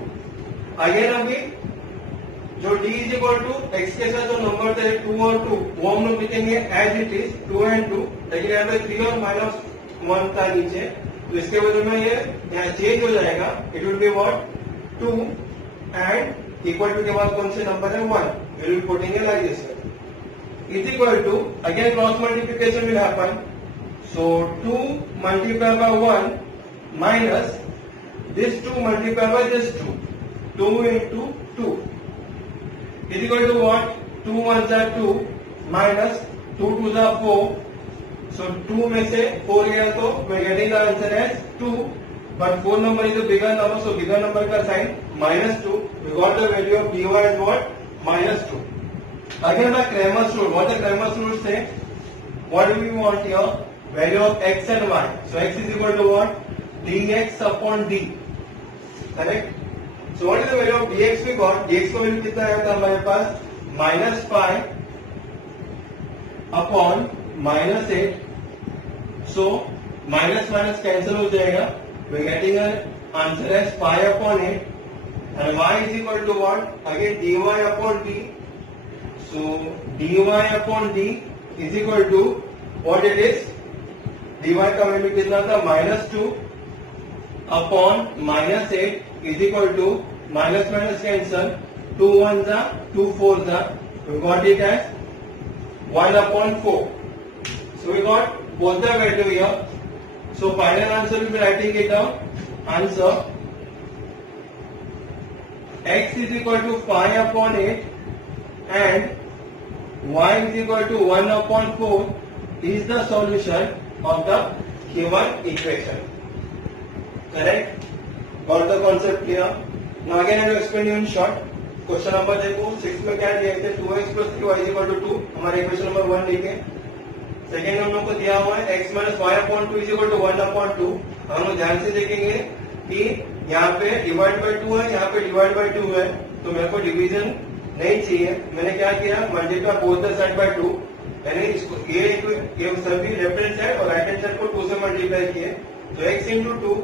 again अभी जो d is equal to x के साथ जो नंबर थे 2 और 2 वो हम लोग लिखेंगे एज इट इज 2 and 2, लेकिन यहाँ पे 3 और minus 1 था नीचे, तो इसके बदले में ये यहाँ चेंज हो जाएगा. It will be what? 2 and equal to के बाद कौन से नंबर है? 1. We will putting it like this is equal to, again cross multiplication will happen. So 2 multiply by 1 minus this 2 multiplied by this 2. 2 into 2 is equal to what? 2 1s are 2 minus 2 2s are 4. So 2 में से 4 गया तो we are getting the answer as 2. But 4 number is a bigger number, so bigger number का sign minus 2. We got the value of dy as what? minus 2. Again the Cramer's rule. What the Cramer's rule say? What do we want here? Value of x and y. So x is equal to what? dx upon d. Correct? So what is the value of dx we got? dx का value कितना आया था हमारे पास? Minus pi upon minus 8. So minus minus cancel हो जाएगा. We getting answer as pi upon 8 and y is equal to what? Again dy upon d. So dy upon d is equal to what it is? dy का value कितना था? Minus 2 upon minus 8 is equal to minus minus cancel. 2 1s are 2 4s are. We got it as 1 upon 4. So we got both the value here. So final answer will be writing it down. Answer x is equal to 5 upon 8 and y is equal to 1 upon 4 is the solution of the given equation. Correct? Got the concept clear? Now again I will explain you in short. Question number देखो 6 में क्या दिया थे? 2x plus 3y is equal to 2. हमारे equation number 1 लिखे. Second हम लोग को दिया हुआ है x minus y upon 2 is equal to 1 upon 2. हम लोग ध्यान से देखेंगे कि यहाँ पे डिवाइड बाय 2 है, यहाँ पे डिवाइड बाय 2 है, तो मेरे को डिवीजन नहीं चाहिए. मैंने क्या किया? Multiply both the side by 2. यानी इसको ये सभी लेफ्ट हैंड साइड और राइट हैंड साइड को 2 से मल्टीप्लाई किए. तो x into 2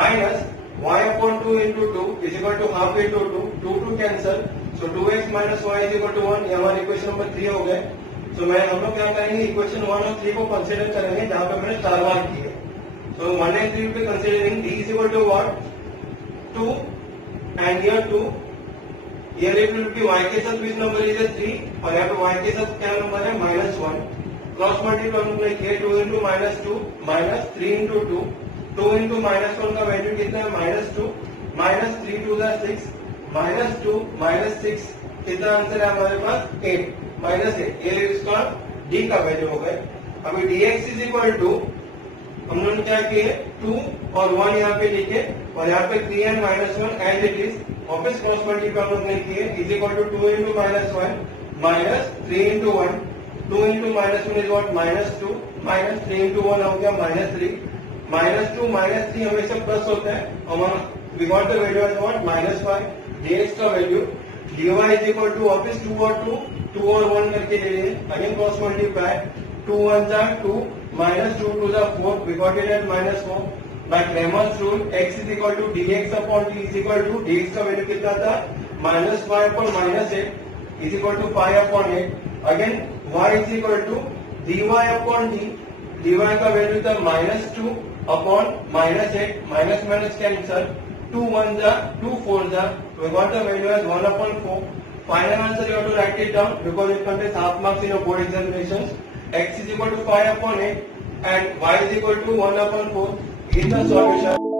minus y upon 2 into 2 is equal to half into 2. 2 cancel. So 2x minus y is equal to 1. ये हमारे इक्वेशन नंबर 3 हो गए. So हम लोग क्या करेंगे? इक्वेशन 1 और 3 को कंसीडर करेंगे जहाँ पे मैंने 4 मार्क किए. So 1 and 3 will be considering d is equal to what? 2 and here 2. ये will be y के साथ which number is 3 और यहाँ पे y के साथ क्या नंबर है? -1. क्रॉस मल्टीप्लाई हम लोग किए 2 into -2 minus 3 into 2. 2 into -1 का वैल्यू कितना है? -2. -3 to the 6 -2 -6 कितना आंसर है हमारे पास? 8 -8. ये इसका d का वैल्यू हो गए. अभी dx इज इक्वल टू हम लोगों ने क्या किए? 2 और 1 यहाँ पे लिखे और यहाँ पे 3 and -1 एज इट इज वापस क्रॉस मल्टीप्लाई हम लोग ने किए is equal to 2 into -1 minus 3 into 1. 2 into -1 is what? -2 minus 3 into 1 हो गया -3. -2 -3 हमेशा प्लस होता है और we got the value as what? -5. dx का value dy is equal to वापस 2 और 2 2 और 1 करके ले लिए. Again cross multiply 2 1s are 2 -2 to the 4. We got it at -4. By Cramer's rule x is equal to dx upon d is equal to dx का value कितना था? -5 upon -8 is equal to 5 upon 8. Again y is equal to dy upon d. dy का value था -2 upon -8 minus minus cancel. 2 1s are 2 4s are. We got the value as 1 upon 4. Final answer you have to write it down because it contains half marks in your board examinations. X is equal to 5 upon 8 and y is equal to 1 upon 4 is the solution.